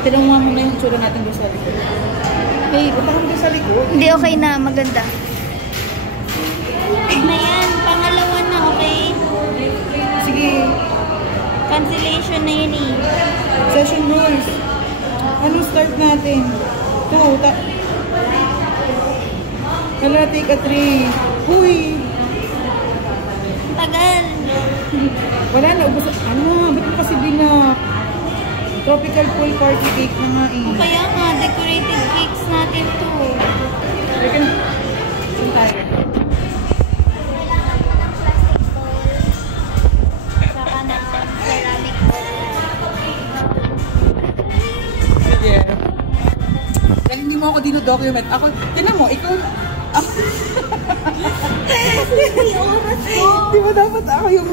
Tignan mo muna yung tsura natin doon sa likod. Hey, punta kami doon sa likod. Hindi, okay na. Maganda. Na yan. Pangalawa na, okay? Sige. Cancellation na yun eh. Session rules. Anong start natin? 2. Hala, take a 3. Uy! Tagal. Wala na, ubos. Ano? Ba't mo kasi binak? Tropical pool party cake na nga eh. O kaya nga, decorated cakes natin to. Saan tayo? Saka na ceramic bowl. Sige. Dahil hindi mo ako dino-document. Ako, tinan mo, ikaw... Di ba dapat ako yung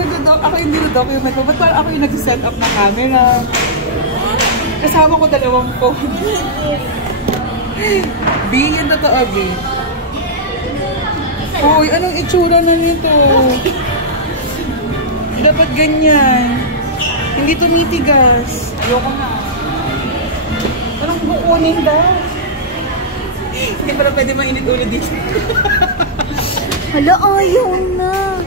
dino-document mo? Ba't parang ako yung nag-set up na camera? Kasama ko 2 phone. B, yung totoo, B. Uy, anong itsura na nito? Dapat ganyan. Hindi tumitigas. Ayoko na. Anong kukunin daw? Hindi pala pwede mainit ulo dito. Hala, ayaw na.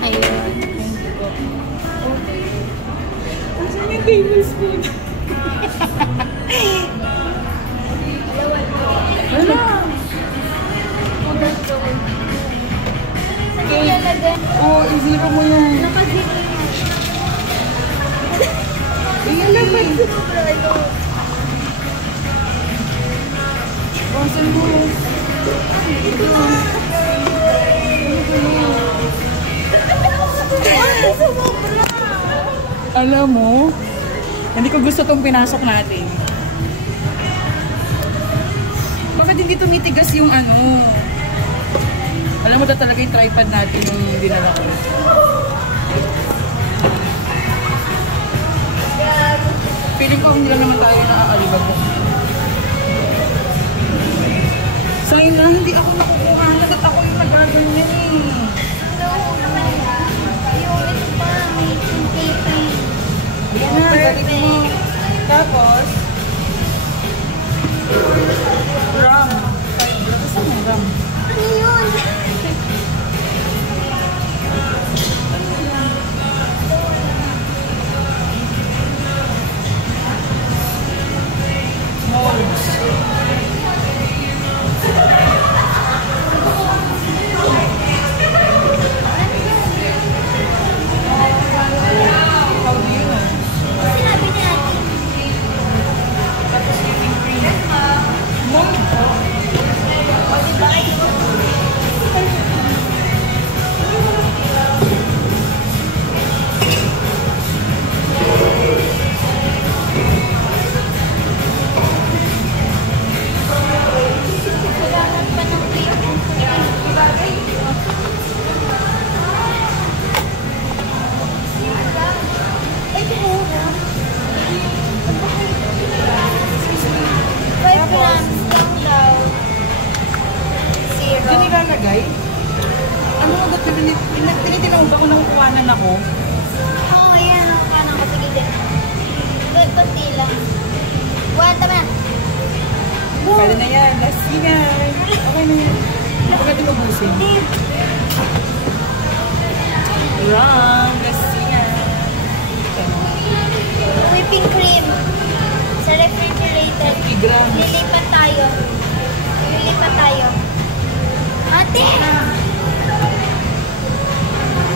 Ayun. Saan yung tablespoon? Hala! Saan yung lalagay? Oo, i-zero mo yan. Naka-zero yan. Iyan Bawasan mo. Alam mo, hindi ko gusto itong pinasok natin. Bakit hindi tumitigas yung ano? Alam mo na talaga yung tripod natin yung dinala ko. Feeling ko hindi lang naman tayo nakakalibag ko. Sign na, hindi ako nakukuha. Nagat ako yung nagaganyan eh. No, naman na. Yung ito pa, may paper. Ayan na, galing mo. Tapos, ram. Saan yung ram? Ano yun? Molds. How do you know? Sinabi niya natin. Tapos whipping cream. Mold. O, diba? Kailangan pa ng cream. Ay, mura. 5 grams lang daw. Zero. Diyan nilalagay? Ano nga ba? Tinitinawag ako nang kuwanan ako. Oo, ayan. Ang kanang kasi din. Kunti lang. Buwan, tama na. Pwede na yan. Last yan. Okay na yan. Huwag natin ubusin. Ram. Last yan. Whipping cream. Sa refrigerator. 50 grams. Lilipat tayo. Lilipat tayo. Ate!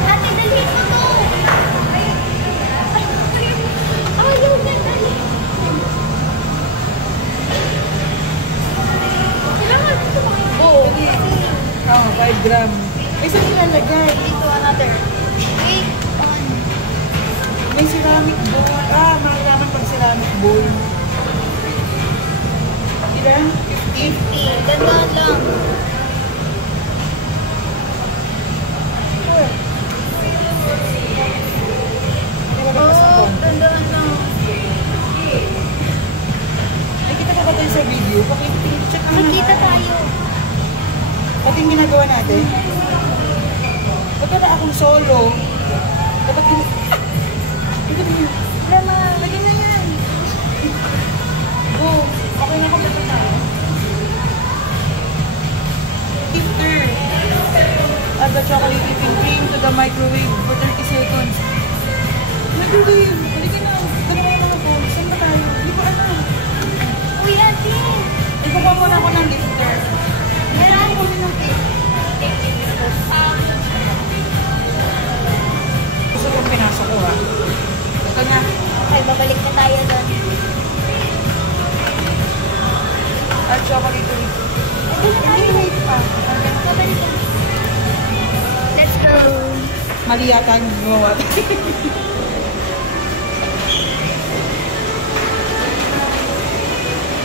Ate, dalhin mo to! Ayaw na, dali. Kailangan ito mga Oo. 5 grams. May saan nilalagay? Dito, another. Wait, on. May ceramic bowl. Mahalaman pag ceramic bowl. Ilan? 50? 50. Ganda lang. Oh, ganda lang. Nakita pa ba tayo sa video? Check mo Nakita tayo. Pati yung ginagawa natin. Ba't na akong solo? Dapat yung... Lama, lagyan na yan. Okay, babalik na tayo doon. At chocolate wait. Hindi, Wait pa. babalik na. Let's go. Mali yata yung gumawa.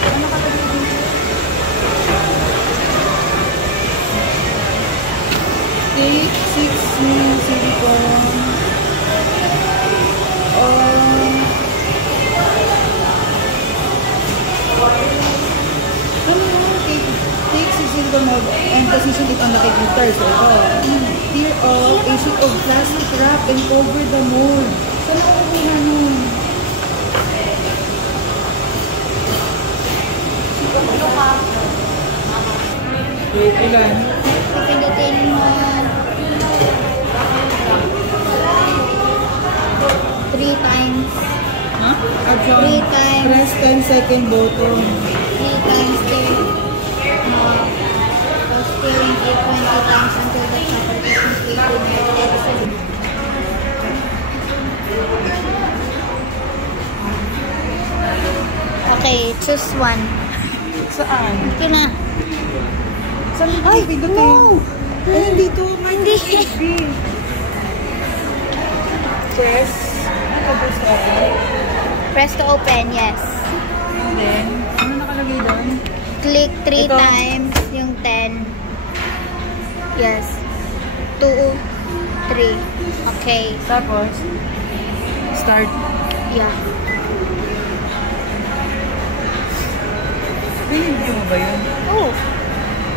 Ano ka talaga dito? Take 6 mil silicone. Take 6 silicone mold and position it on the cake mixer. So ito. Tear off a sheet of plastic wrap and cover the mold. Saan ako kukuha nun? Wait, ilan? Pipindutin mo 3 times. Ha? Huh? 3 times. Press 10-second button. 3 times stir. Stirring it 20 times until the chocolate is completely melted. Okay, choose one. Saan? Okay na. Saan mo Ay, pindutin? no! Ay, hindi to. Hindi. Press. Press open. Press to open, yes. And then, ano nakalagay doon? Click 3 Ito. times yung 10. Yes. 2, 3. Okay. Tapos, start. Yeah. Pinibigyo mo ba yun? Oh.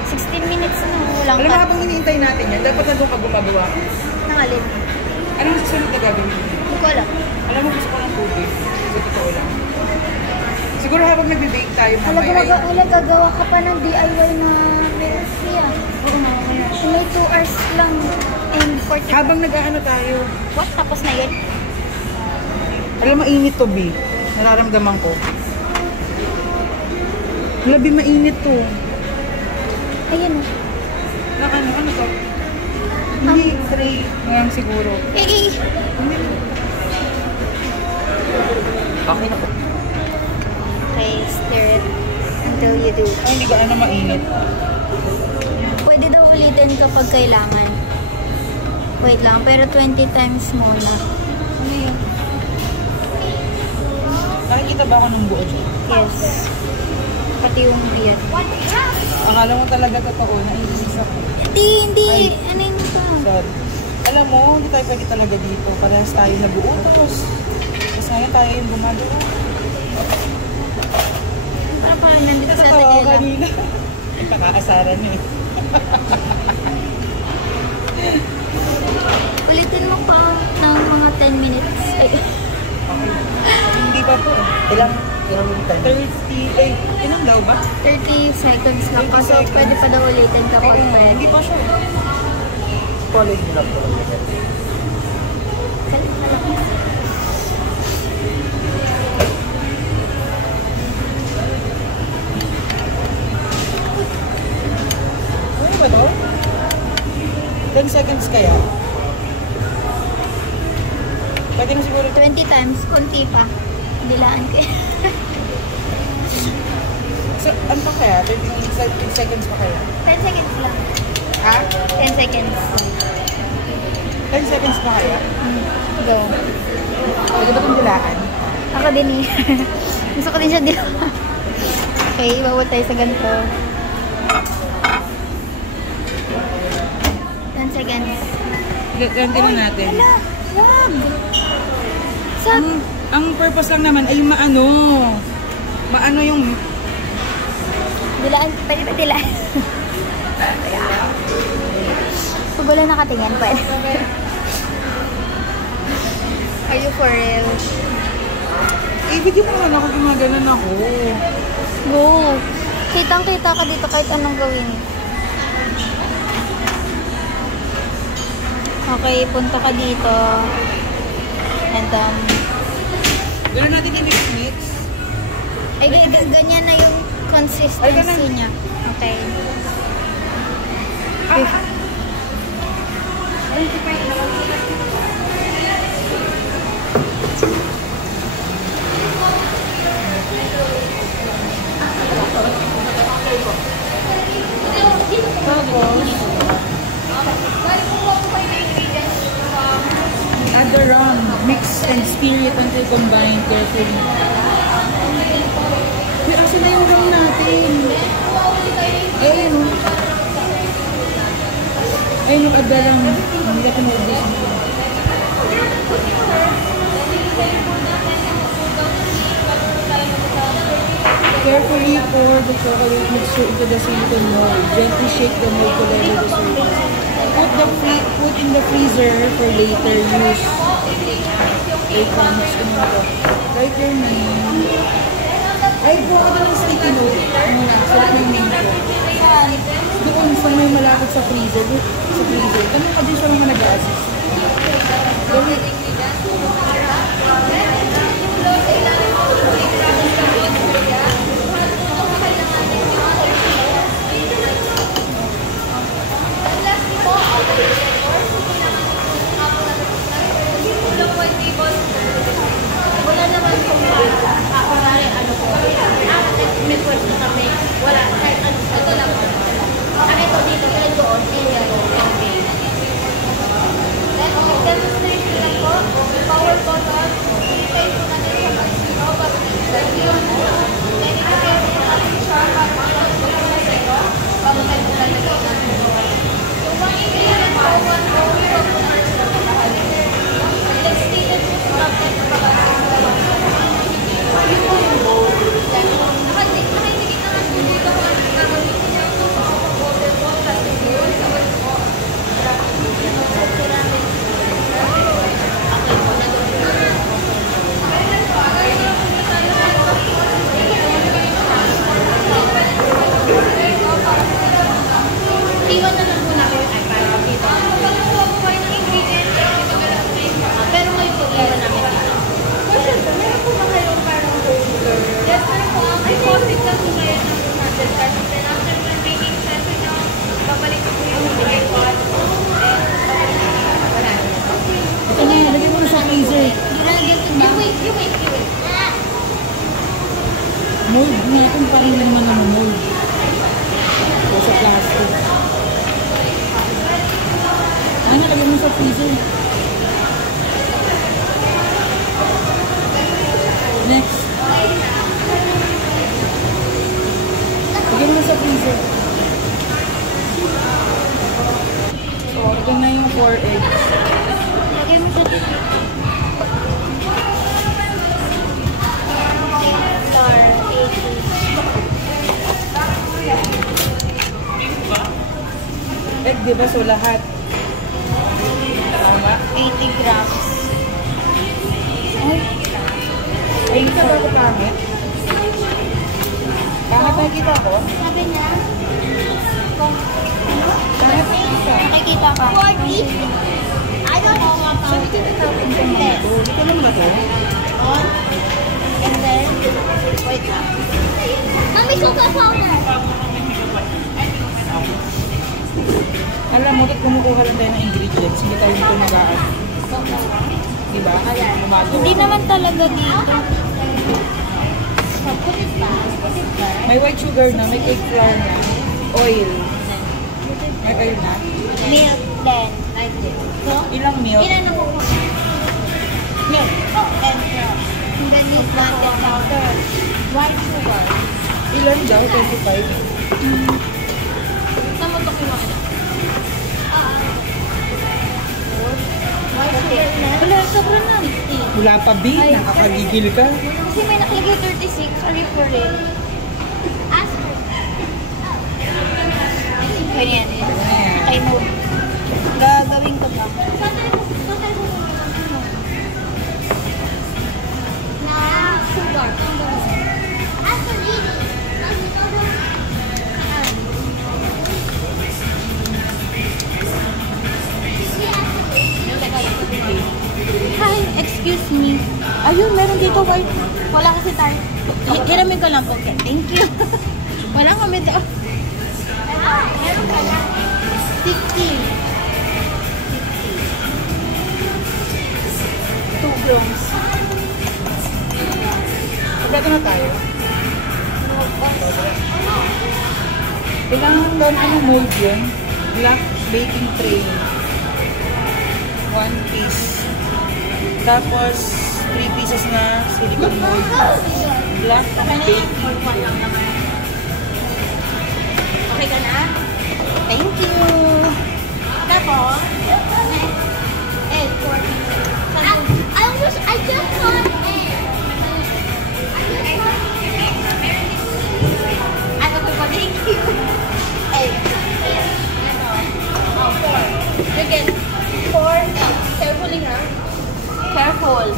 16 minutes na. Walang Alam mo, cut. habang hinihintay natin yan, dapat na doon ka gumagawa. Nangalin. Anong susunod na gagawin? Hindi ko alam. Alam mo, gusto ko ng tubig. Sa totoo lang. Siguro habang nagbe-bake tayo mamaya. Gagawa ka pa ng DIY na recipe ah. Oo, mamaya. May 2 hours lang. And 40. Habang nag-ano tayo. What? Tapos na yun? Alam mo, mainit to, B. Nararamdaman ko. Labi, mainit to. Ayun oh. Ano to? Hindi, 3 ngayon siguro. Eh. Okay na po. Okay, stir it until you do. Ay, hindi ka mainit. Pwede daw ulitin kapag kailangan. Wait lang, pero 20 times muna. Ano yun? Nakikita ba ako ng buo dyan? Yes. Pati yung beer. Akala mo talaga totoo, naiinis ako. Hindi. Ay. Ano yun ito? Sorry. Alam mo, hindi tayo pwede talaga dito. Parehas tayo nabuo. Tapos ngayon tayo yung gumagawa. Parang nandito sa Tatawa tagila. kanina. Nagkakaasaran eh. Ulitin mo pa ng mga 10 minutes. Ay. Hindi pa po. Ilang time? 30. Eh, ilang daw ba? 30 seconds lang. 30 Kaso seconds. pwede pa daw ulitin kapag Oo, pwede. hindi pa siya. College mo lang po. Ano ba to? 10 seconds kaya? Pwede na siguro 20 times, kunti pa. Dilaan ko. So, ano pa kaya? 20 seconds pa kaya? 10 seconds lang. Ha? 10 seconds. 10 seconds pa kaya? Go. Pwede ba itong dilaan? Ako din eh. Gusto ko din siya dilaan. Okay, bawal tayo sa ganito. 10 seconds. Ganti lang natin. Hala, wag! Sa... Ang purpose lang naman ay maano yung Dilaan, pwede ba dilaan? Pag wala nakatingin, pwede. Are you for real? video mo naman ako gumaganan ako. Go! Kitang-kita ka dito kahit anong gawin. Okay, punta ka dito. And Gano'n natin yung mix. ay, ganyan na yung Ay, consistency ganun. niya. Okay. combine carefully. Pero asa na yung room natin? Eh, no? Ay, nung agad lang. Hindi ka pinag-ubos mo. Carefully pour the chocolate mixture into the silicone mold. Gently shake the mold to level the surface. Put in the freezer for later use. Wait lang, mix ko muna ito. Write your name. Ay, buka ka ng sticky note. Muna, sulat mo yung name ko. Doon sa may malapit sa freezer. Sa freezer. Tanong ka din sa mga nag-a-assist. Gawin. Wala naman kung may pwesto kami. Wala, kahit ano, ito lang. Ito dito, kahit doon, okay. Then, demonstrate ko lang po, power button, i-take ko natin sa pag-zero, bago i-start yun. Then, i-take ko natin siya, bago tayo ko natin so, one ingredient po, one bowl, so, po na rin sa pagkakali. Let's take it to stop and pagkakali. Yung po yung bowl. Nakatigit na nga dito kung ano gagawin niya yung water bowl kasi yun sa water bowl. Okay po, nagawin na. Iwan na lang po namin yung iPad dito. Pag-buhay ng ingredients, pero ngayon po iwan namin dito. Meron po ba kayong parang holder? Yes, meron po. Ay, faucet lang po kayo ng natin. Kasi then after the baking session nyo, babalik po yung iPad. Wala. Ito na yun, lagyan mo na sa freezer. You wait. Mold na kung parang naman ang mold. O sa plastic. Ano, lagyan mo sa freezer. Next. Lagyan mo sa freezer. So, ito na yung 4 eggs. Lagyan mo sa dito. Star 80. Egg, diba? So, lahat. Tama? 80 grams. Ay. Ay, hindi ka ba ako pangit? Pangit nakikita ko? Sabi niya, Pangit nakikita. nakikita ka. 40? I don't know what Saan ito natapin ko mga ito? Ito lang ba ito? on. And then, wait lang. Mami, suka powder. Alam mo, ba't kumukuha lang tayo ng ingredients? Hindi tayo nito nag-aan. Diba? Gumagawa. Hindi naman talaga dito. May white sugar na, may cake flour na, oil. May oil na. Milk then. Like this. So, Ilang milk? ilan na po po? Milk. And and then you plant the powder. White sugar. Ilan daw? 25. Saan mo ito kinuha na? White sugar na? Wala, sobrang na. 60. Wala pa, B. Nakakagigil ka. Kasi may nakalagay 36. Sorry for it. Ask her. Pwede yan eh. Ay mo. Gagawin ko ba? Saan tayo na sugar. Ask her, Gigi. Hi, excuse me. Ayun, meron dito white. Wala kasi tayo. Hiramin ko lang po. Okay, thank you. Wala kami daw. Meron ka na. 60. 2 grams. Pagdato na tayo. Kailangan doon, anong mold yun? Black baking tray. 1 piece. Tapos, 3 pieces na silicone mold. Black bake. Okay ka na? Thank you. Tapos, egg for I just want egg. Ano ko pa? Thank you. Egg. Oh, 4. You get 4 eggs. Carefully, ha? Careful.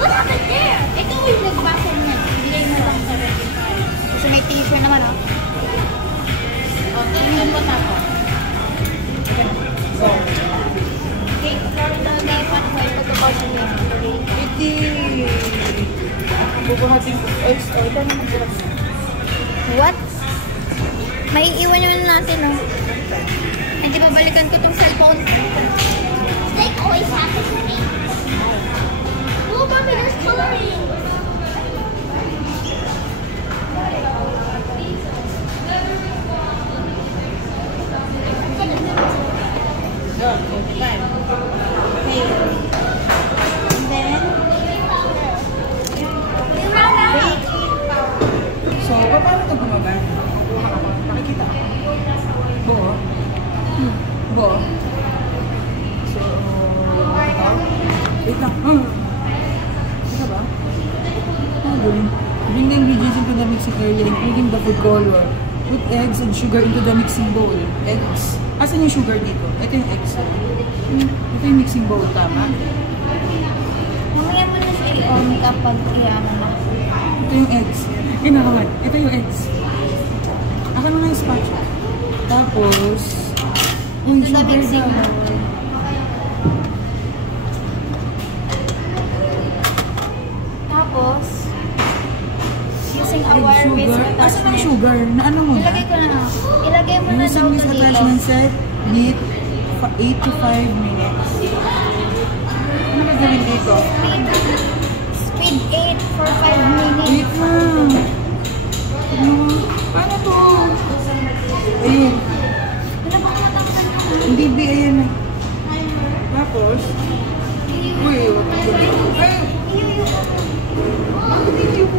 What happened there? Ito yung nagbasa niya. Bigay mo lang sa rin. Kasi may t-shirt naman, oh. Oh, tingnan mo na ako. Okay, from the day pa naman ito to call niya. Iti. Bubuhatin ko. Ay, ito na magbuhat. What? May iwan yun natin, oh. Hindi babalikan ko tong cellphone. They always happen to me. Oh, mommy, there's coloring. Okay. And then, so, paano ito gumagana? Makikita. Buo. Buo. So, ito. Wait lang. Ito ba? Bring the ingredients into the mixing area, including the food color. Put eggs and sugar into the mixing bowl. Eggs. Asan yung sugar dito? Ito yung eggs. Ito yung mixing bowl, tama? Mamaya mo na siya i-on kapag i-ano na. Ito yung eggs. Kinakaman. Ito yung eggs. Ako na nga yung spatula. Tapos, Into the mixing daw. bowl. Tapos, using a wire with Sugar. Asan ang attachment. sugar? Na ano mo na? Ilagay ko na. Ilagay mo na daw Using this ito dito. attachment set, heat 8 to 5 minutes. Ano gagawin dito? Speed 8 for 5 minutes. Wait na. Ano? Paano to? Ayun. Ano ba kinatakpan mo? Hindi ba ayan na. Tapos, uy, wag ka gawin. Ay! Bakit hindi ko?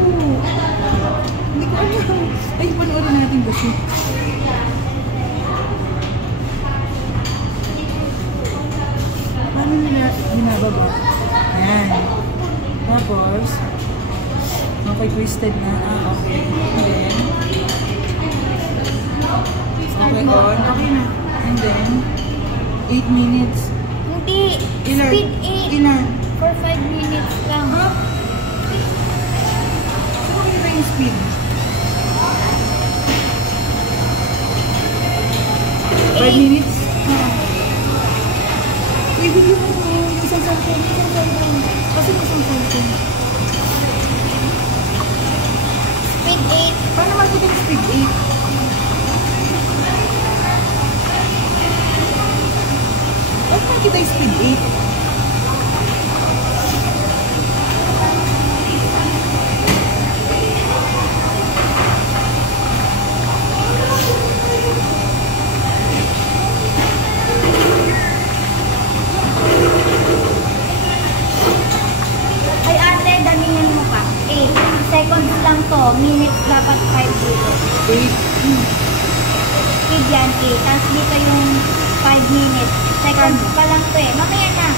Hindi ko alam. Ay, panoorin natin kasi. Paano nila binababa? Ayan. Tapos, okay, twisted na. Okay. And then, okay on. Okay na. And then, 8 minutes. Hindi. Ilan? Speed 8 Ilan? for 5 minutes lang. Ha? Saan mo ba yung speed? 5 minutes? I-video mo ko yung isang cellphone. Kasi yung isang cellphone. Speed 8. Paano makikita yung speed 8? Paano makikita yung speed 8? Ay ate, damihan mo pa. 8 seconds lang to. Minutes dapat 5 dito. 8? Speed yan 8. Tapos dito yung 5 minutes. Seconds pa lang to eh. Mamaya na.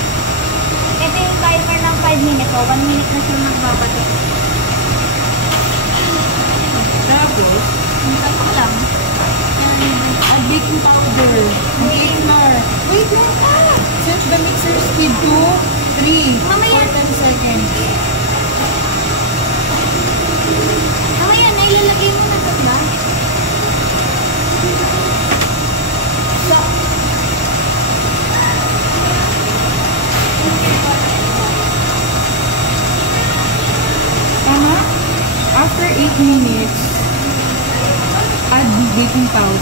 Ito yung timer ng 5 minutes. O, 1 minute na siya magbabati. Tapos, Ang tapak lang. add baking powder. Ang flour. Wait lang ka! Set the mixer speed to 3 Mamaya. for 10 seconds. Mamaya na, ilalagay mo na ito ba?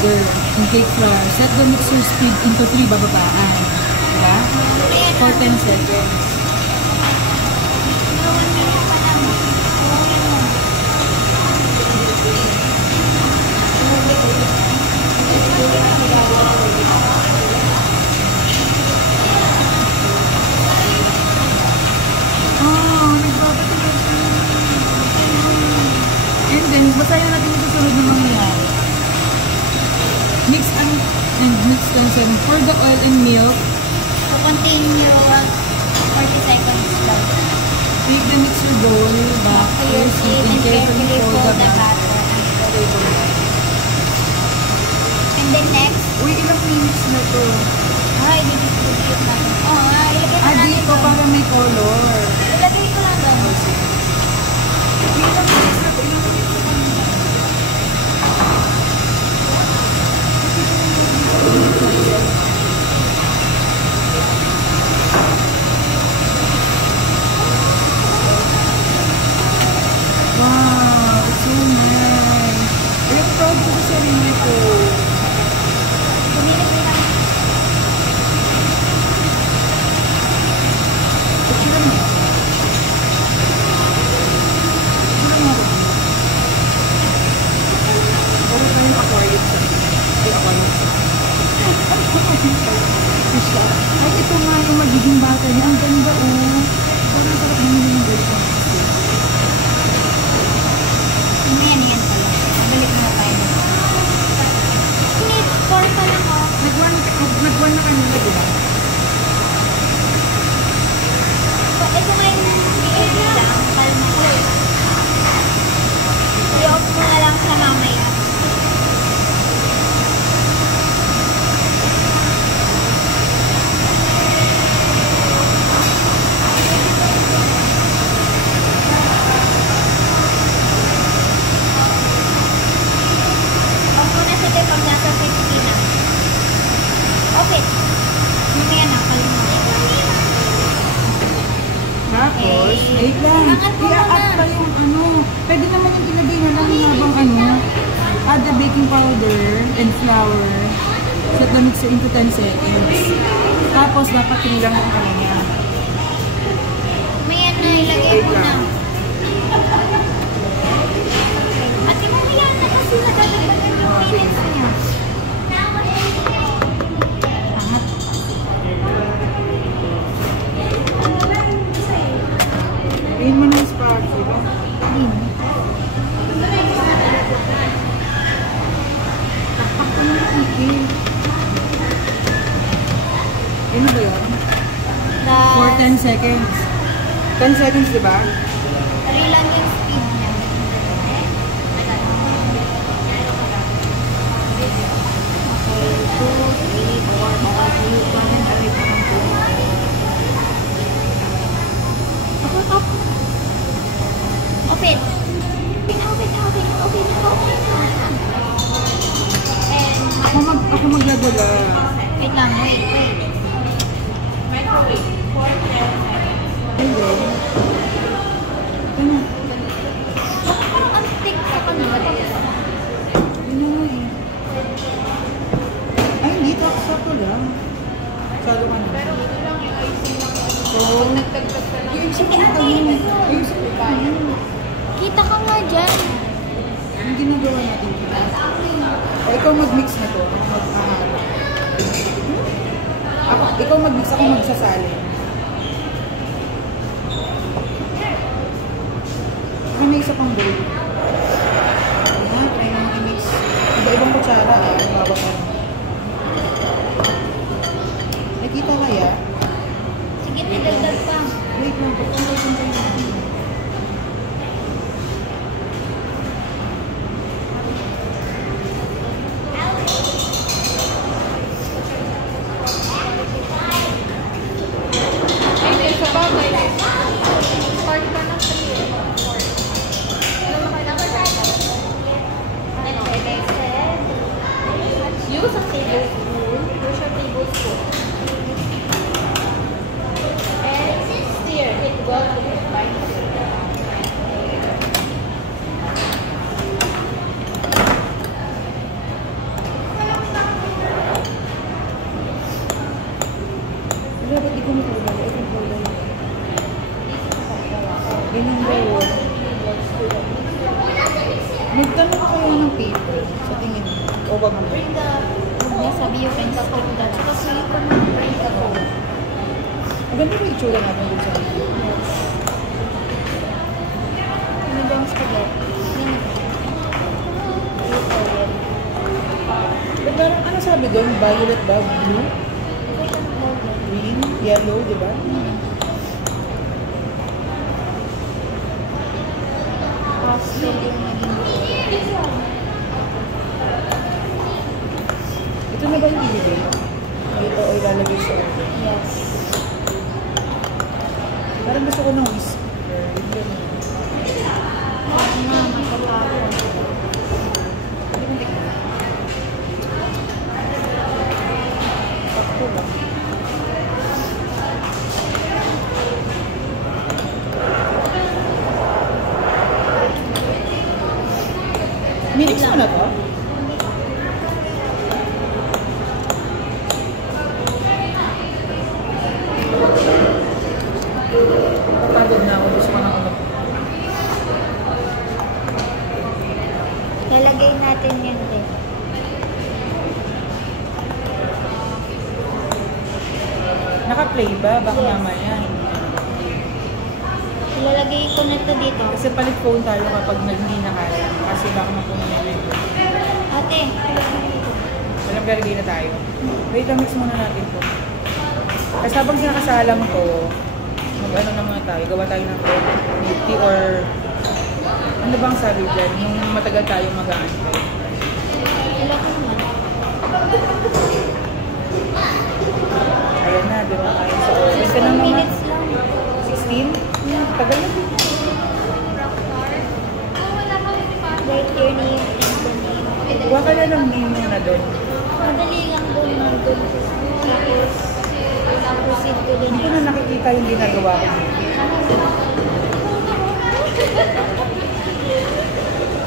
powder and cake flour. Set the mixer speed into 3 bababaan. Diba? For 10 seconds. And then, basahin natin yung susunod na mangyayari. Mix and mix 10 for the oil and milk. To continue 40 seconds lang. Take the mixer bowl back To your seat and carefully fold the back. batter. And then next, Uy, ilang minutes na to? i-distribute natin. Ilagay ko natin Dito doon. para may color. Ilagay ko lang doon. Ilang minutes na to? Ilang minutes na to? Wow, it's so nice. I'm proud ko sa sarili ko. Bumili ko lang. Picture mo. Picture mo ako. Bawal tayo yung aquarium sa aquarium sa fish lang. Ay, ito nga yung magiging bata niya. Ang ganda, oh. Parang sarap naman yung version. Yan pala. Balik mo na tayo. Need 4 pa lang oh. Nag-1 na kanina, di ba? So, ito nga yung i-edit lang. Kalma ko. I-off mo na lang siya mamaya. Off mo na siya tayo pag nasa 50 na. Okay. Mamaya na, kalma. Tapos, wait lang. Angat mo I-add muna. pa yung ano. Pwede naman yung ilagay na lang habang ano. Add the baking powder and flour. Set the mixer into 10 seconds. Tapos, dapat 3 lang ang ano niya. Mamaya na, ilagay mo na. Ate, mamaya na kasi nadadagdagan yung minutes niya. Angat. Ayun mo na yung spark, diba? Takpak ko na yung ikin. Ano ba yun? For 10 seconds. 10 seconds, diba? Tari lang yung speed niya. Okay, 2, 3, 4, 5, 6, 7, 8, 9, 10. Open. Open. And Ako magdadala. wait lang, wait. Hello. Ano? Parang ang thick sa kanila. Ano eh? Ay, hindi. Sakto lang. Salo ka na. So, Nagtagtag ka lang. yung isip Hindi, ko ate. yung isip ko Kita ka nga dyan. yung ginagawa natin. Ikaw mag-mix na to. Mag-ahalo. Ikaw mag-mix, ako magsasali. Ay, may isa pang bowl. Ayan, try naman i-mix. Iba-ibang kutsara, bawat ano. Nakita kaya? Sige, tidagdag pa. Wait lang, pagkantay natin. Hindi, sa bagay. Start ka ng 3. Use a tablespoon. Use a tablespoon. And stir it well to combine. Nagtanong ko kayo ng paper sa tingin mo. O wag mo? Bring the, sabi yung friends ko na. Tsaka silicone na bring the phone. Maganda ba yung itsura natin dun sa video? Ano ba ang spaghetti? But parang ano sabi doon? Violet ba? Blue? Green? Yellow, di ba? Pastel yung naging Ito na ba yung ibigay? Ito o ilalagay sa order? yes. Parang gusto ko ng whisker. Ano na, magkatapon. Hindi kong tignan. Sakto lang. Minix mo na to? Pagod na ako. Gusto ko na ulit. Lalagay natin yun din. Naka-play ba? Baka mamaya. Ilalagay ko na to dito. Kasi palit phone tayo kapag hindi na kaya. Kasi baka mapuno na yun. Ate, Alam, galagay na tayo. Wait, mix muna natin to. Kasi habang sinakasalang to, mag-ano na muna tayo. Gawa tayo ng milk tea or ano bang sabi dyan? Yung matagal tayo mag-aantay. ilagay naman. Ayan na, doon na tayo sa oven. Ito na 16 naman. minutes lang. 16? Tagal na din. Write your name and the name. Gawa ka na ng name mo na doon. Madali lang doon nandun. Tapos, proceed to the Hindi ko na next. nakikita yung ginagawa ko.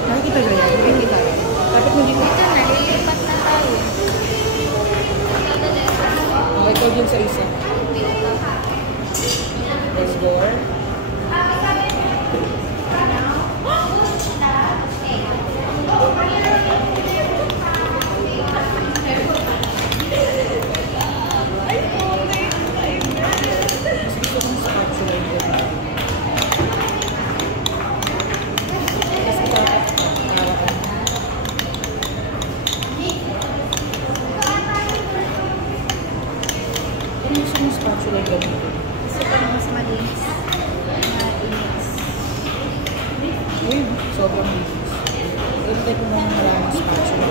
Nakikita ko yan. Nakikita yan. Dapat mo dito. Ito na, lilipat na tayo. Ikaw dun sa isa. Let's go. Spatula gamitin. Gusto ko na mas malinis na i-mix. Uy, sobrang bilis. Ilagay ko naman maraming spatula.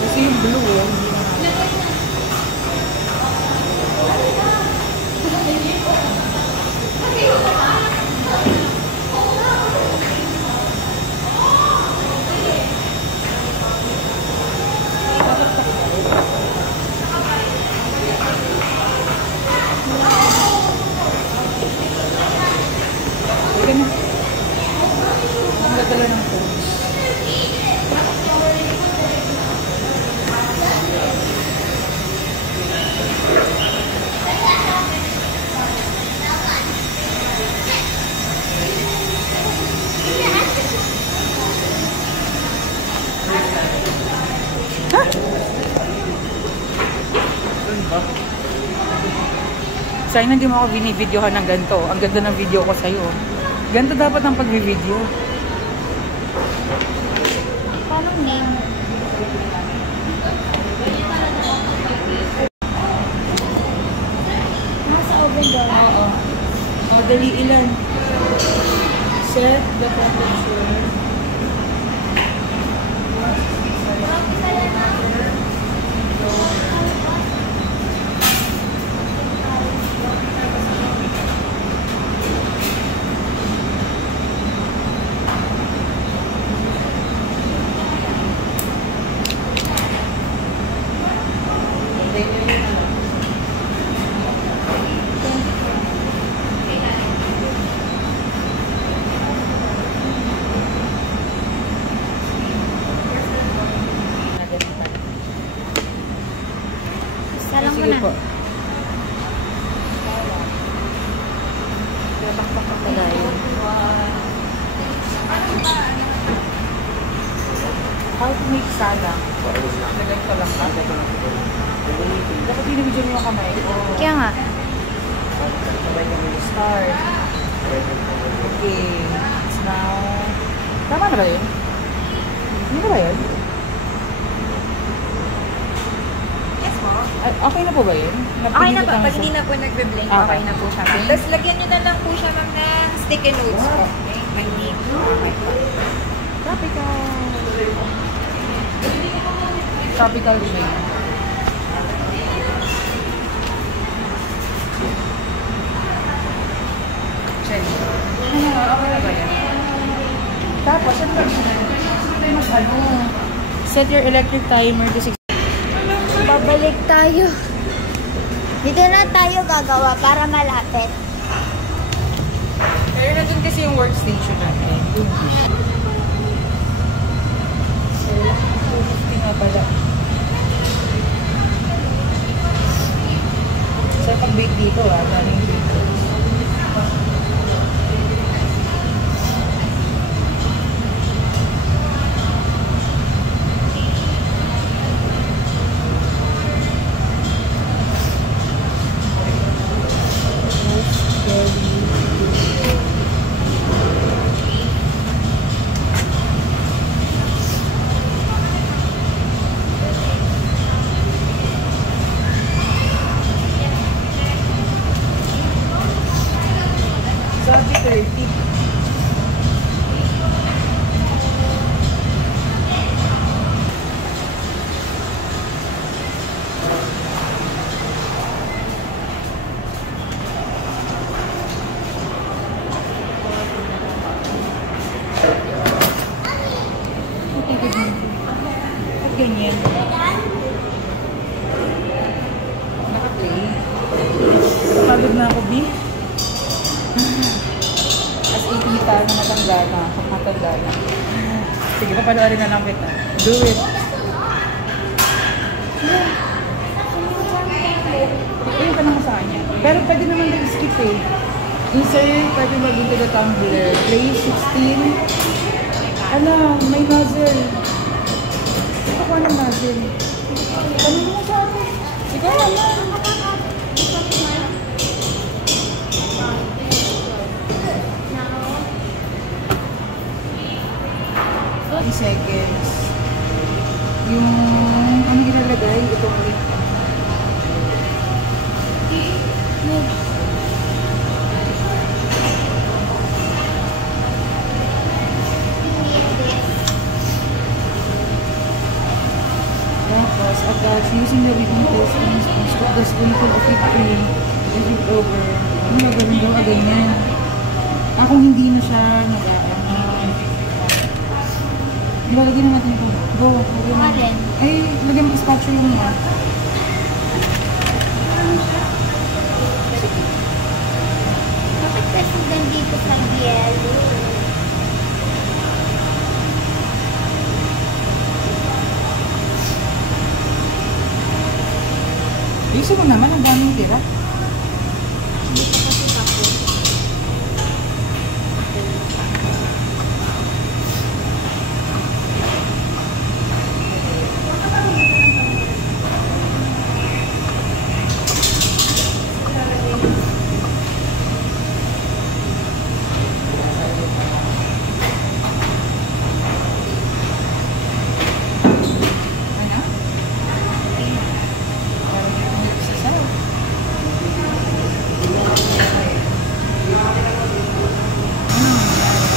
Kasi yung blue eh, hindi na. Ito na. Ang gagala ng phones. Sayang hindi mo ako binibidyohan ng ganito. Ang ganda ng video ko sa'yo. Ganito dapat ang pag-video. Paano name? Nasa oven daw. Oo. O, dali ilan. Set the temperature. sabay kami start. Okay. It's now... Tama na ba yun? Hindi na ba yun? Yes po. Okay na po ba yun? Okay na po. Napilitan Pag siya. hindi na po nagbe-blend, Okay. okay na po siya. Okay. Tapos lagyan nyo na lang po siya ma'am ng sticky notes po. Okay? My name. Okay po. Tropical. Tropical din ba yun? Chen. Okay na ba yan? Tapos, set your electric timer to 6. Babalik tayo. Dito na tayo gagawa para malapit. Pero na dun kasi yung workstation natin. So, 250 nga pala. So, pag-bake dito daming dito. Sabi 30. Ganyan. Naka-play. Pagod na ako, B. As in, kita na matanda na. Matanda na. Sige, papaluarin na lang kita. Do it. Ayun ka naman sa kanya. Pero pwede naman mag-skip eh. Insert, pwede mag-into the tumbler. Play 16. Ala, may nozzle. Ito ko ng nozzle. Tanong mo sa akin. Ikaw naman. 30 seconds. Yung, ano ginalagay? Itong link. Tapos, attach using the whipping tablespoon, scoop the spoonful of whipped cream and flip over. Ano gagawin daw? Ganyan. Kung hindi na siya diba, lagyan na natin ito. Go. Lagyan natin. Ay, lagyan mo spatula mo. Bakit kasi nandito sa yellow? Ayusin mo naman, ang daming tira. Hindi pa kasi tapos.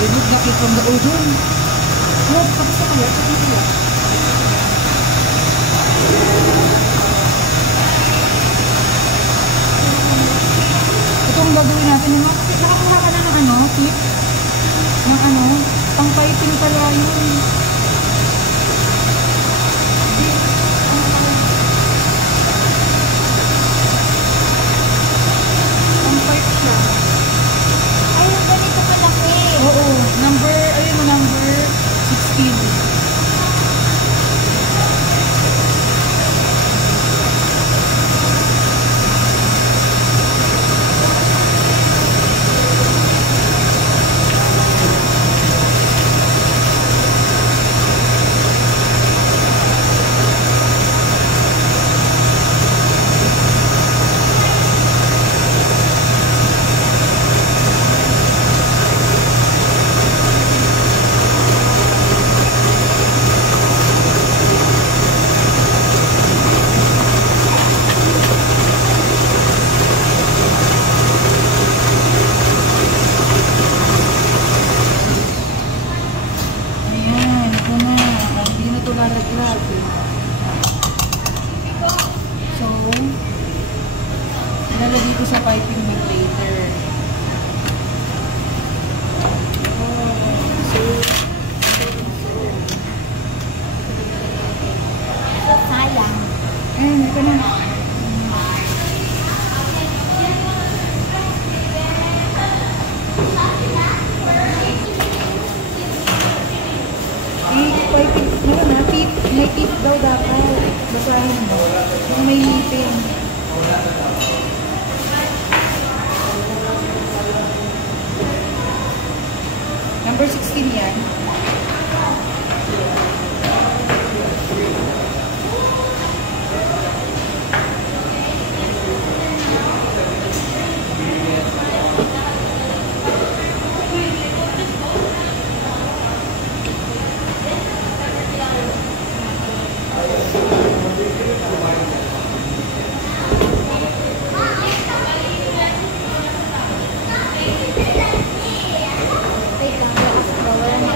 Remove the cake from the oven. No, tapos na kaya. Tapos na kaya. Ito ang gagawin natin. Nakakuha ka na ng ano, tip? Ng ano, pang piping pala yun. Pang pipe siya. Ay, ganito kalaki. Oo, number 16. Ilalagay ko sa piping bag later. Sayang. Ito na. Piping, meron na, may tip daw dapat. Basahin mo. Yung may ngipin. Number 16 yan. Wait lang, wala na.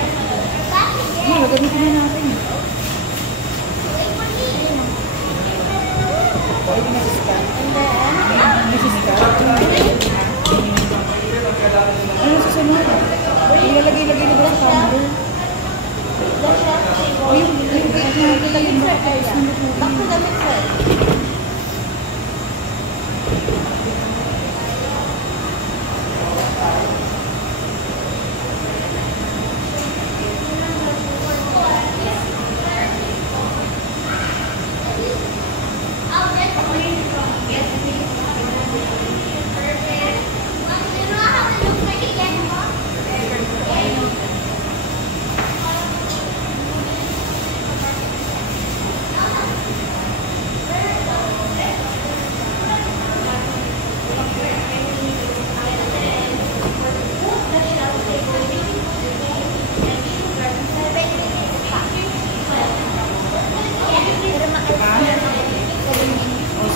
Gagamitin na natin. Pwede na si Scott. Si Scott. Ano susunod? Ilalagay-lagay na ba sa tumbler? O yung cake natin tayo yung Back to the mixer.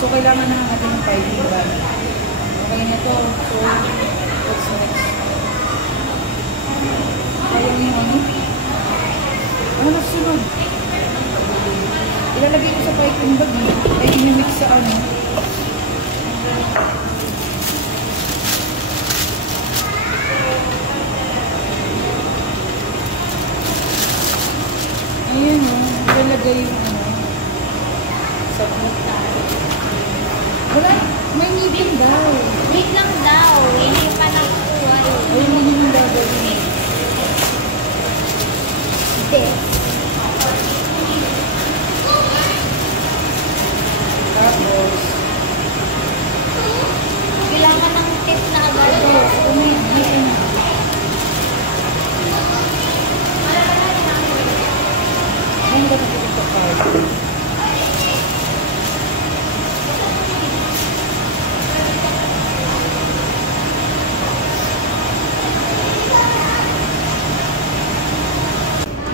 So, kailangan na natin yung piping bag. Okay na to. So, what's next? Kaya yung ano? Ano na sunod? Ilalagay ko sa piping bag. Ay, inimix sa ano. Ayan o. Ilalagay yung ano. Sa puta. Wala, may ngipin daw. Wait lang daw. Hindi pa nakuha yun. Ay, hindi yung gagawin. This. Tapos, Kailangan ng tip na agad. umigin. Ano ba ito sa card?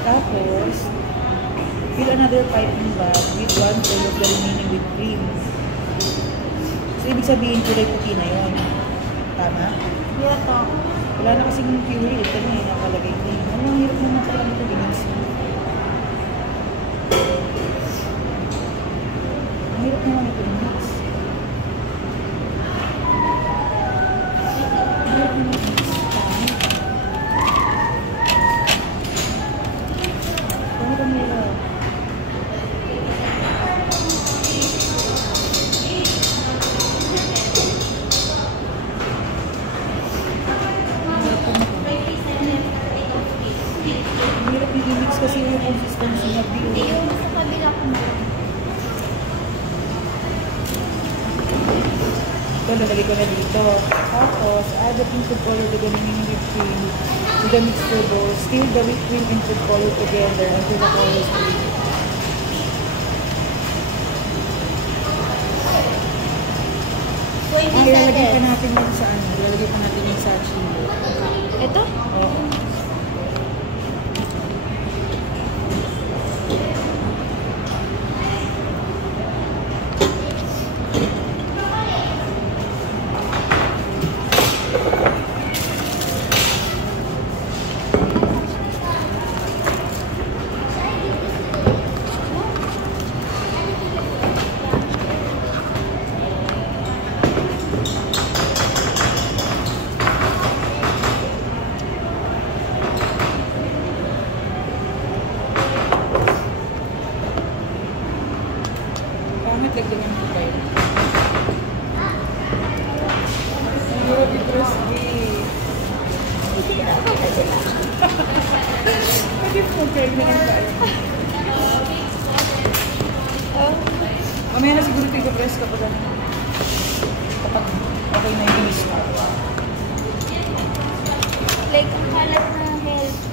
Tapos, fill another piping bag with 1/3 of the remaining whipped cream. So, ibig sabihin, kulay puti na yun. Tama? Ito. Wala na kasing puree. Ito na yung nakalagay na yun. Ano, ang hirap naman pala nito ginis. Ang hirap naman ito ginis. Ang hirap naman ginis. Pangit ang hirap. Ang hirap yung i-mix kasi yung consistency na Hindi beer. yung sa kabila ko na. Ito, lalagay ko na dito. Tapos, add the pink food color to the remaining whipped cream to the mixture bowl. Stir the whipped cream and food color together until the color is clear. So, hindi Ilalagay pa natin. natin yun sa ano. Ilalagay pa natin yung sa chili. Ito? Oo. Mag-reserve na lang tayo. Mamaya na siguro ito press kapag ano. Kapag okay na yung list. Like, ang kalat na health.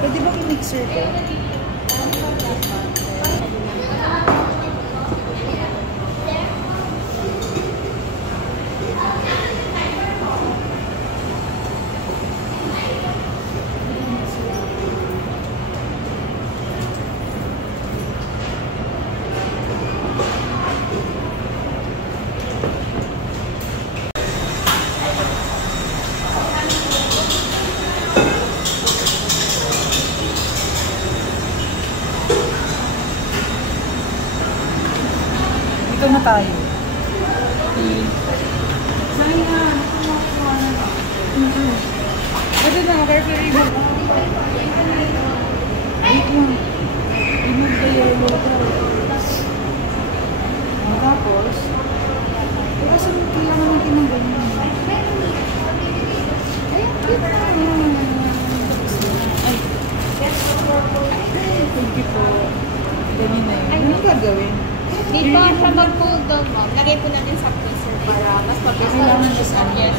Pwede ba i-mixer ko? Dito na tayo. Saan na? Pwede na, carefully mo. Wait lang. Remove the yellow daw. Tapos, kasi kailangan natin ng ganyan. Ay, cute na. Ay, thank you po. Ganyan na yun. Anong gagawin? Dito sa mag-cool down, ma'am, lagay po natin sa freezer para mas mabilis. Kailangan just ano. Yes.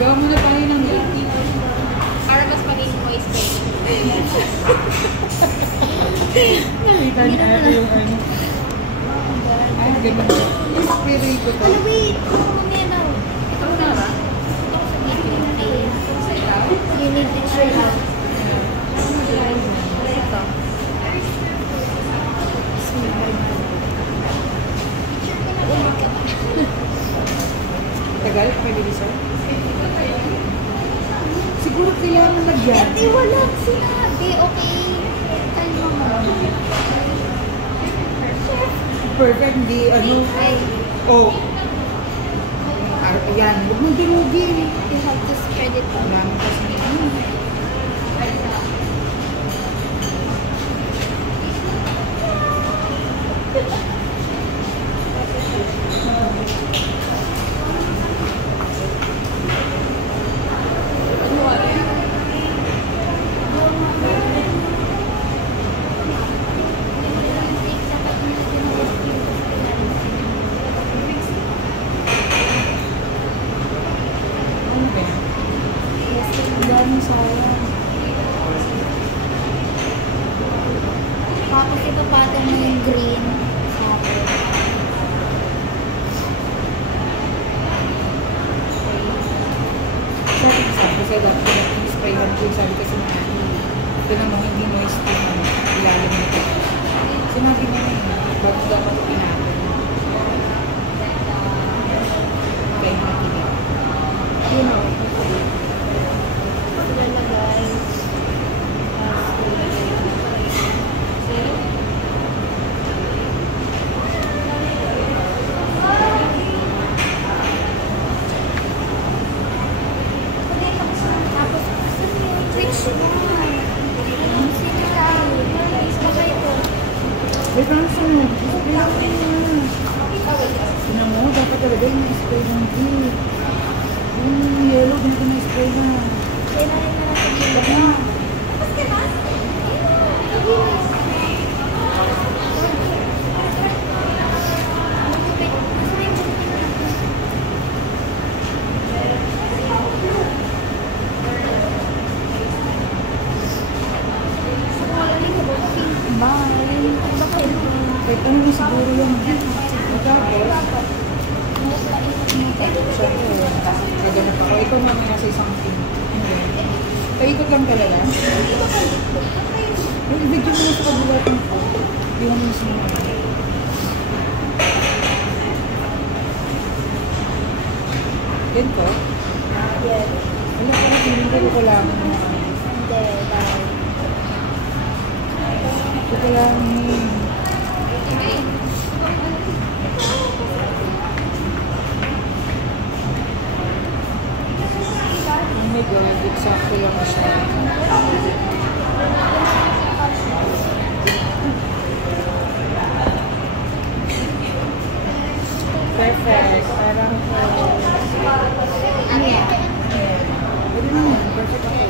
Gawa muna tayo ng milky. Para mas maging moist kayo. Nakita niya yung ano. Ay, ganun. Spray ko to. Ano, wait. Mamaya na. Ito na ba? You need to chill out. Ito. Tagal, pwede bisa? Siguro kailangan lagyan. Ate, walang sinabi. Okay. Kalma mo. Perfect, hindi ano. Oh. Ayan, huwag mong dinugin. You have to spread it out. Marami kasi ano. Sayang. Tapos ipapatong mo yung green. Sabi sa dapat sprayhan ko, sabi kasi na ito naman hindi moist yung ilalim nito. Sinabi niya na yun, bago dapat ito pinapin. Okay, nakinig. You know. Lalagay. Which one? Sige tayo. Bagay ko. Wait, Ransom. Tignan mo, dapat talaga yung spray ng green. Yung yellow, dito na spray na. Kailangan na natin yung tapos ka na? Kahit ano na siguro yung tapos, syempre, kaganap ako. Ikaw mamaya sa isang team. Hindi. Paikot lang talaga. Yung i-video mo na sa kabulatan ko. Yung mismo. Yan ko? Yes. Wala ko na feeling ko kailangan mo. Hindi, bye. Ito lang eh. Oh my God, eksakto lang siya. Perfect. Parang Ano yan? pwede na yan. Perfect ako.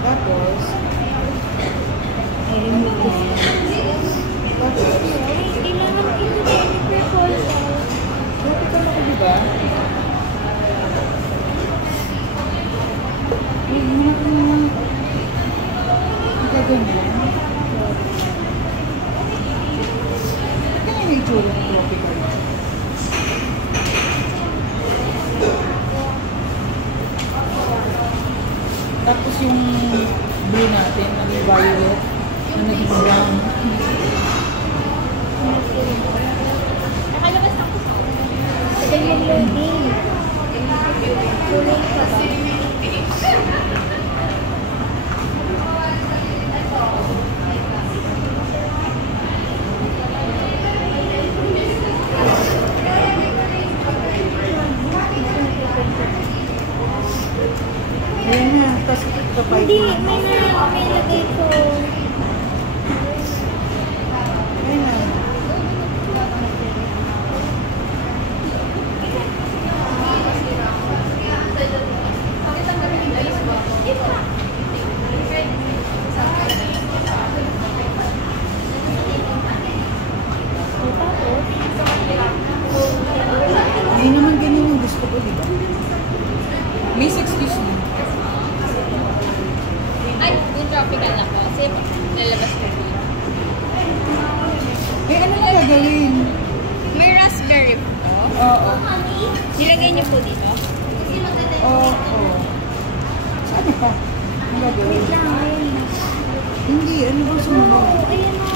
Tapos, I-remove ko. tapos, Kailangan ito din i-purple. perfect ka na ko, diba? Uy, muna ka naman. Ang gaganyan. Ba't kaya may itsura ng tropical? Tapos yung blue natin, naging violet, na naging brown. Nakalabas ako. Ganyan yung din. Kulay pa ba? Ayan na, tapos ito pa. Hindi, may lagay ko. Ayan na. May naman ganyan yung gusto ko, diba? Miss, excuse me. Ay, yung tropical na po. Kasi lalabas ko po. Eh, ano na gagawin? May raspberry po. Oo. Nilagay niyo po dito. Oo. Saan pa? Ano gagawin? Hindi, ano ba sumunod? Ayan o.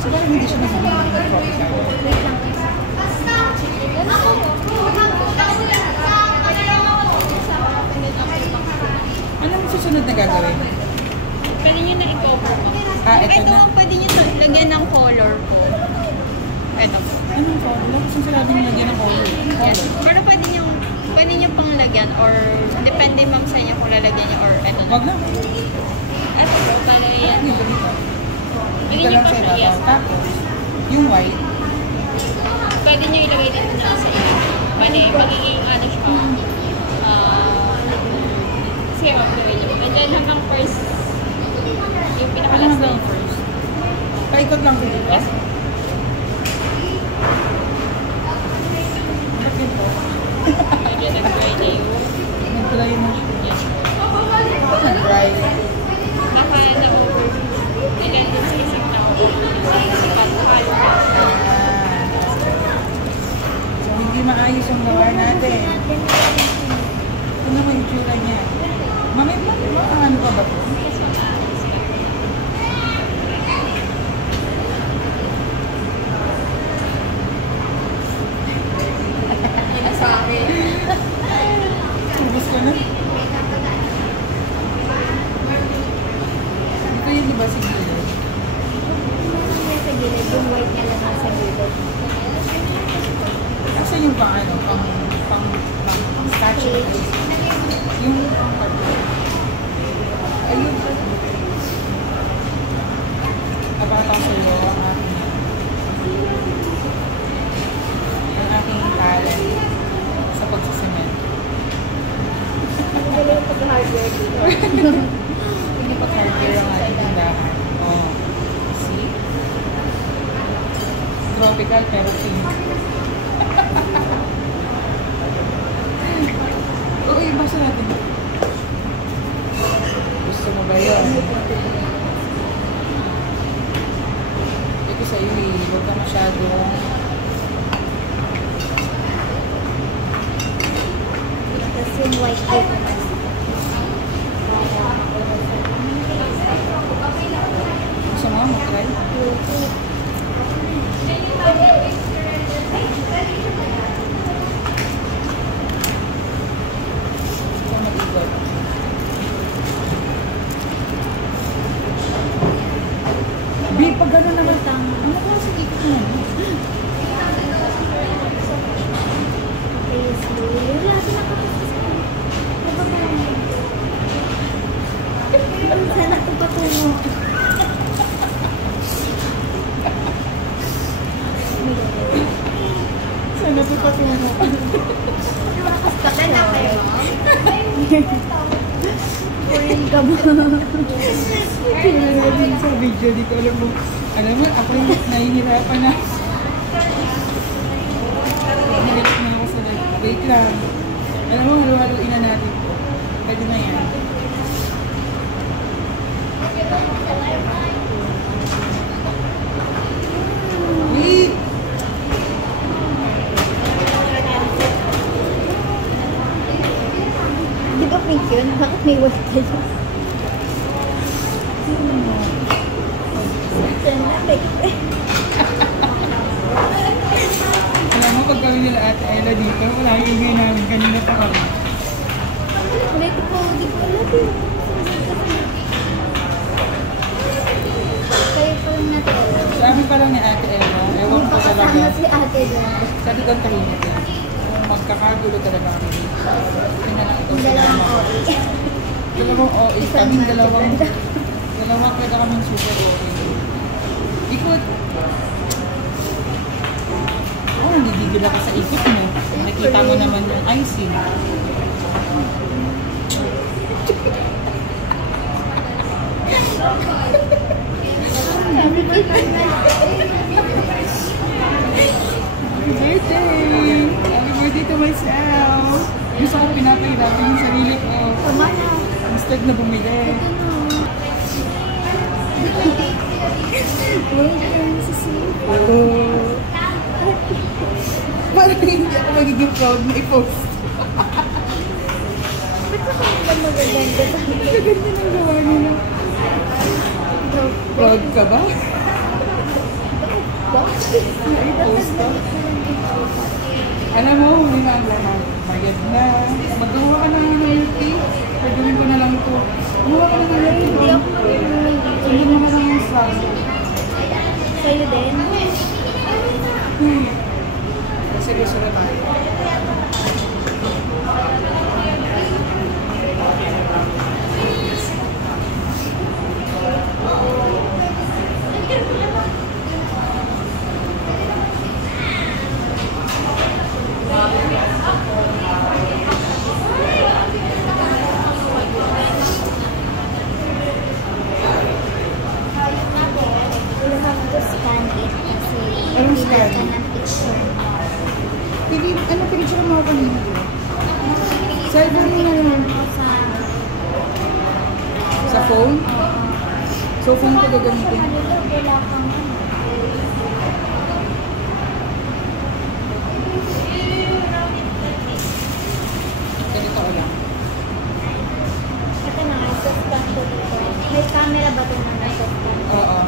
So, parang hindi siya naman ng tropical. Wait lang. Anong susunod na gagawin? Pwede nyo na i-cover po. Ah, ito Ito na. ang pwede nyo to lagyan ng color po. Ito po. Anong color? Saan sinabi niya lagyan ng color? Yes. Color. Pero pwede nyo pang lagyan or depende ma'am sa inyo kung lalagyan nyo or ito na. Wag na. Ito po, pala yan. Dito, dito. Pwede Dito nyo lang pa sa siya, yes. ibabaw. Tapos, yung white. Pwede nyo ilagay dito na sa inyo. Pwede, magiging ano siya. Sige, mag-gawin nyo. And then hanggang first, yung Ano pinaka-last hanggang na. first? Paikot lang dito. Yes. Bakit po? Lagyan ng dry nail. Nag-dry na siya. Yes. Nag-dry. Naka-over. And then, sa isang tao. So, hindi maayos yung gawa natin. Ito naman yung tsura niya. Mami, ano pa ba ito? Ubus ko na. Ito yung diba si Gilles? Sa gilid, yung white na lang nasa gilid. Kasi yung pang ano, pang statue. Yung pang cartoon. Ayun. Napakataw sa iyo ang aking talent sa pagsasemento. Magaling yung pag-hardware dito. Hindi pa hardware ang ating tindahan. Oh. See? Tropical pero pink. Oo, ibasa natin. Gusto mo ba yun? Ito sa'yo eh. Huwag ka masyadong Tapos yung white dito. gusto mo mag-try. Yung Sana ito patungo. Sana po patungo. Katan na kayo. Kurin ka ba? Tingnan natin sa video dito. Alam mo, ako yung nahihirapan na. Nahihirap na ako sa live. Wait lang. Alam mo, halo-haloin na natin. Pwede na yan. Wait! Di ba pink yun? Bakit may white kayo? Sana pink. Alam mo, pag kami nila Ate Ella dito, wala yung ingay namin. Kanina pa kami. Ulit ko, di ko alam yun. Kayo po natin. Sa amin pa lang ni Ate Ella. Ewan ko talaga. Kasama si ate doon. Sabi doon tahimik yan. Magkakagulo talaga kami dito. Yun na lang ito. Yung dalawang OA. Dalawang OA. Kaming dalawang pwede kaming super OA. Ikot. Oh, nagigigil ako sa ikot mo. Nakita mo naman yung icing. Sabi ko Happy birthday! Happy birthday to myself! Gusto ko pinapahirapan yung sarili ko. tama na. Instead na bumili. Welcome sa Singapore. Oh. Parang hindi ako magiging proud na i-post. Ba't ako hindi magaganda tayo? Maganda ng gawa nila. Proud ka ba? Na-i-post ka? Alam mo, huli na ang lahat. Bayad na. Magawa ka na ng milk tea. Pagawin ko na lang ito. Gumawa ka na ng milk tea. Hindi ako marunong. Hindi mo na lang yung sauce. Sa'yo din? Kasi gusto na tayo. You have to scan it kasi Anong pila scan? ka ng picture. Picture mo ako kanina? Cellphone mo na lang. Sa Sa phone? So, phone ko gagamitin. wala kang Ganito ko lang. ito na, scan ko dito. May camera ba ito na scan? Oo.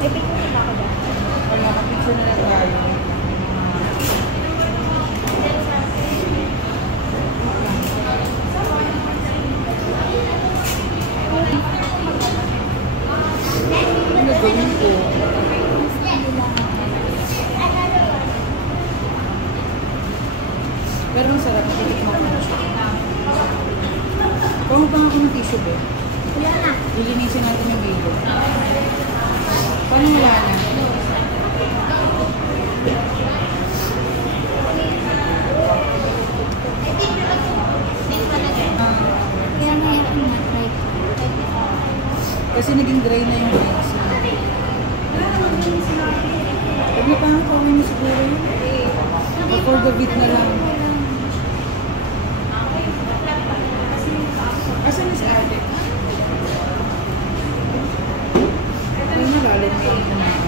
May picture ba ako ba? Wala ka picture na lang tayo. Ano gawin ko? Pero ang sarap, titikman ko na siya. Kung pa ako ng tissue ba? Wala na. Lilinisin natin yung video. Paano wala na? Kaya ngayon na-try ko. Kasi naging dry na yung face. Huwag na parang kawin mo siguro yun. For the bit na lang. Asan na si ate? Ay, malalim lang naman.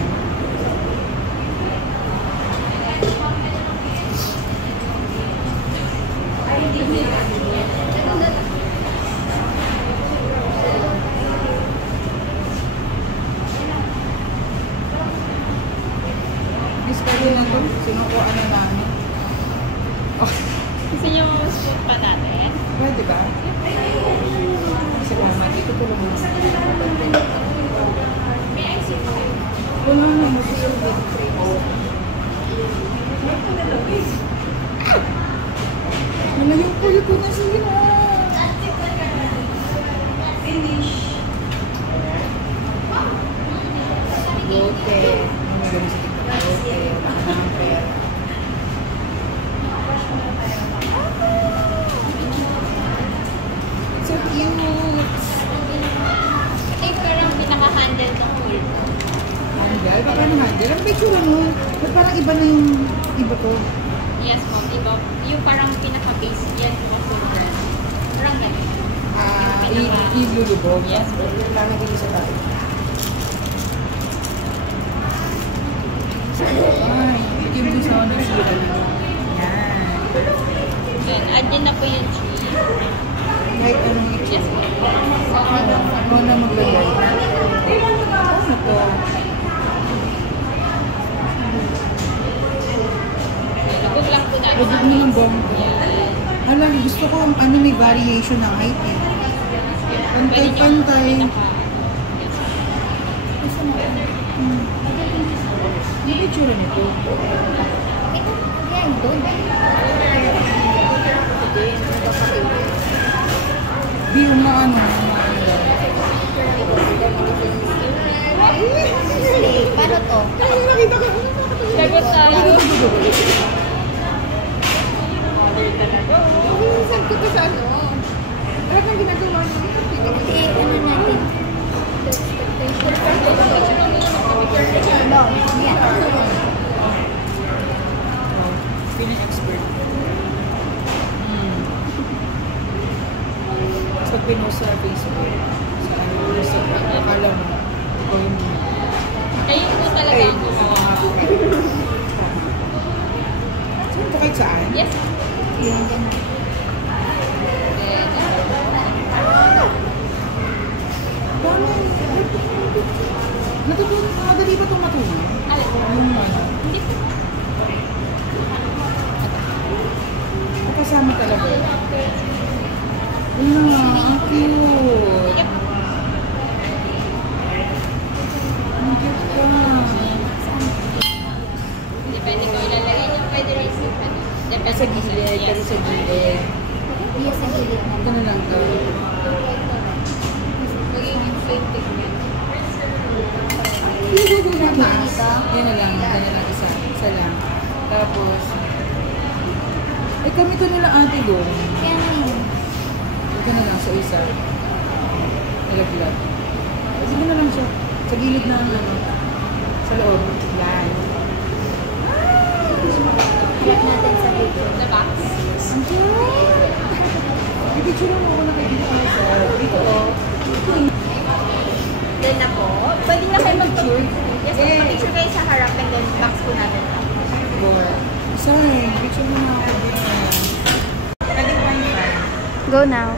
na to. Sinukuha na namin. Oh, Gusto niyo spoon pa natin? pwede ba? Kasi mama, dito ko lang muna. May ice cream. Wala na, mag-serve. Wala yung puyo ko na sila. Finish. Lote. Ano yung sa TikTok? Lote. Number. So cute. Ito yung parang pinaka-handle ng pool. Handle? Paano handle? Ang picture nun. Ba't parang iba na yung iba to? Yes, ma'am. Iba. Yung parang pinaka-base. Yan yung full brand. Parang ganun. Ilulubog. Yes, ma'am. Lalagay sa tayo. Ay, ito yung gusto ko ng sira na. Yan. Then, add din na po yung cheese. Kahit anong Yes, ito. ma'am. Ako na maglagay. Ano to? Lubog lang po natin. Lubog na yung bongga. Yan. Alam, gusto ko ano may variation ng height eh. Pwede niyo Pantay-pantay. pinaka- Yes, ma'am. Yung picture nito. Yan, doon. Di yung mga ano. Paano to? Nakita ko. Sagot tayo. Saan ko to sa ano? Lahat ng ginagawa niya. Ano natin? No, yan. Feeling expert. Sa pinost sa Facebook. Sa ano, sa akala mo. Ikaw yung Kayo po talaga ang gumawa. Saan to kahit saan? Yes. Yan, ganun. Then, Natutunan, madali ba itong matunan? alam mo. Yung ano, Hindi po. kasama talaga. Yun na, ang cute. Yep. Ang cute ka. Depende ko ilalagay niyo. Pwede rin sa ano. Depende Sa po gilid, yes. kasi sa gilid. Yes, sa gilid na. Ito na lang to. Magiging floating yan. Taas. Yan na lang, yan na lang isa. Isa lang. Tapos, ay kami ito nila ate doon. Kaya na yun. Ito na lang sa isa. Nalaglag. Sige na lang siya. Sa gilid na ano. Sa loob. Yan. Harap natin sa picture. The box. Ang cute! I-picture mo ako na kayo dito dito oh. Then ako, pwede na kayo mag-picture. Yes, mag-picture kayo sa harap and then box po natin. Boy. Sorry, picture mo na ako din. Pwede wifi. Go now.